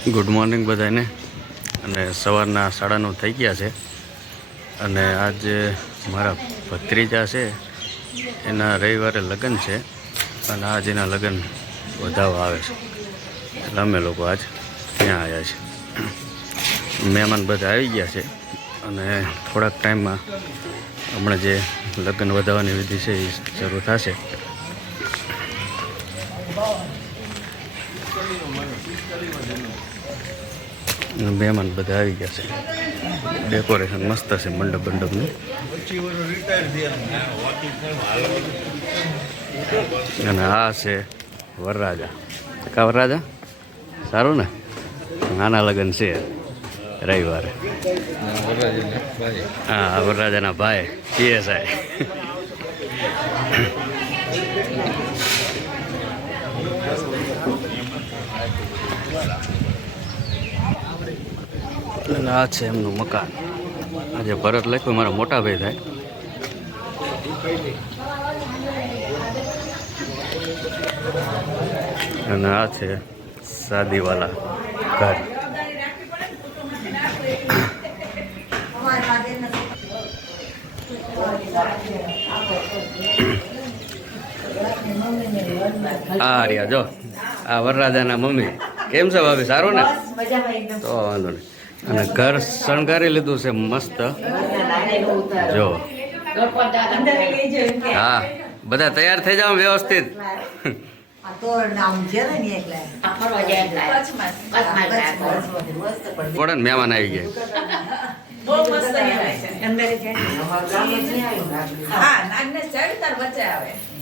Good morning બધાને અને સવારના 9:30 થઈ ગયા છે અને આજ મારા ભત્રીજા છે એના રવિવારે લગ્ન છે અને આજ એના લગ્ન વધાવવા આવે છે એટલે અમે લોકો આજ ત્યાં આવ્યા છે। મહેમાન બધા આવી ગયા છે અને થોડાક ટાઈમમાં હમણાં જે લગ્ન વધાવવાની વિધિ છે એ શરૂ થશે। મહેમાન બધા આવી ગયા છે। ડેકોરેશન મસ્ત છે મંડપ બંડપનું અને આ છે વરરાજા। કા વરરાજા સારું ને? નાના લગ્ન છે રવિવારે। હા વરરાજાના ભાઈ PSI। અને આ છે એમનું મકાન। આજે ભરત લખ્યું મારા મોટા ભાઈ થાય। અને આ છે શાદીવાલા ઘર। આ રહ્યા જો આ વરરાજાના મમ્મી। કેમ છે ભાભી? સારું ને? તો વાંધો નહીં। અને ઘર શણગારી લીધું છે મસ્ત જો। હા બધા તૈયાર થઈ જાવ વ્યવસ્થિત। પડે ને મહેમાન આવી ગયા।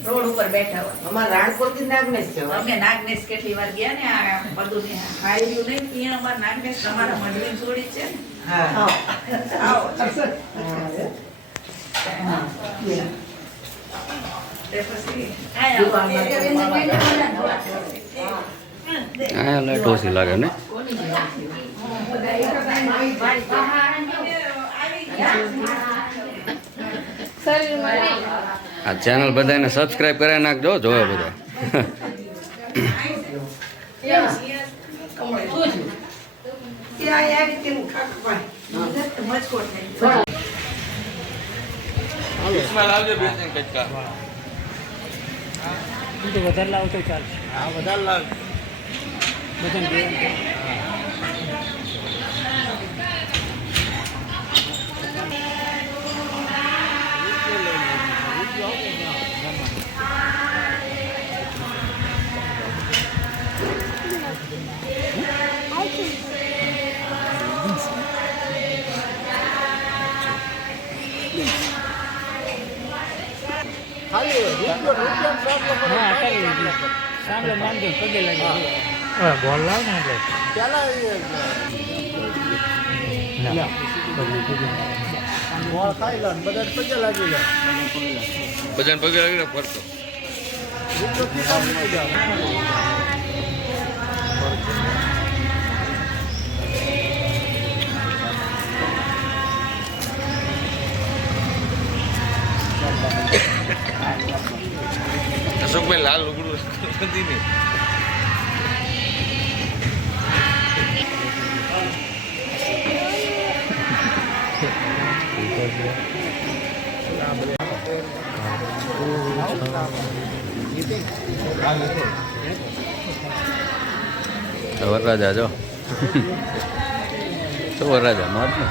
રોડ ઉપર બેઠા હોય અમાર રાણપુર થી નાગનેશ છે। અમે નાગનેશ કેટલી વાર ગયા ને આ બધું ને હાઈવ્યુ નહીં ત્યાં અમાર નાગનેશ તમારા મંડળી છોડી છે ને। હા આવો તે પછી આ લાઈટ ઓછી લાગે ને। આ ચેનલ બધાને સબસ્ક્રાઇબ કરાવી નાખજો જોયો બધા। વધારે લાવ તો ચાલશે। હા વધારે લાવ સાંભળો માંગજો પગે લાગે બોલ લાવ ને એટલે બોલ ખાઈ લો બધા પગે લાગી લો બધાને પગે લાગી ફરતો અશોકભાઈ લાલ લુગડું નથી ને વરરાજા જો તો વરરાજા મોજ ને।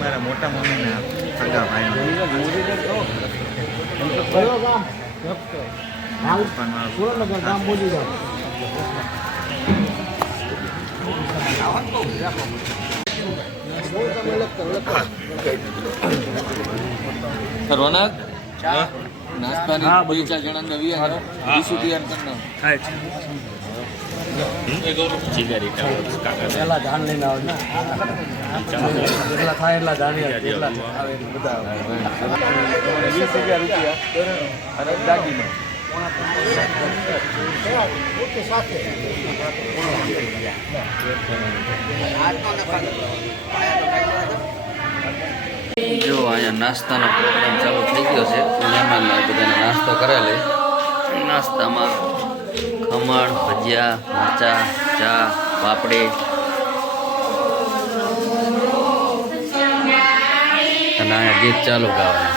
મારા મોટા મમ્મીના સગા રોનક નાસ્તાની 2-4 જણા નવી ડીશું તૈયાર કરના પેલા ધાન લઈને આવે ને જેટલા થાય એટલા ધાન જેટલા આવે બધા 20,000 રૂપિયા અને દાગીનો જો અહીંયા નાસ્તાનો પ્રોગ્રામ ચાલુ થઈ ગયો છે. મહેમાન બધાને નાસ્તો કરેલી. નાસ્તામાં ખમણ, ભજીયા, મરચા, ચા, પાપડી અને અહીંયા ગીત ચાલુ ગાવાનું.